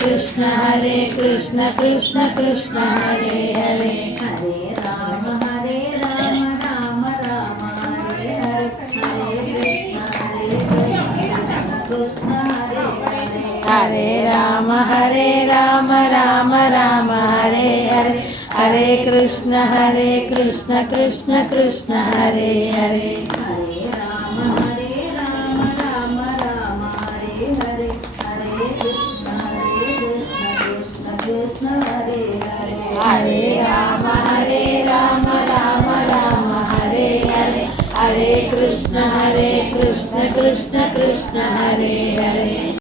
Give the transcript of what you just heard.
Krishna Krishna Krishna Hare Hare, Hare Ram Ram Ram Hare Hare, Hare Ram Ram Ram Hare Hare, Hare Krishna Krishna Krishna Hare Hare, Hare Ram Ram Ram Hare Hare, Hare Krishna Krishna Hare Hare, Hare Ram Ram Ram Hare Hare, Hare Krishna Krishna Krishna Hare Hare.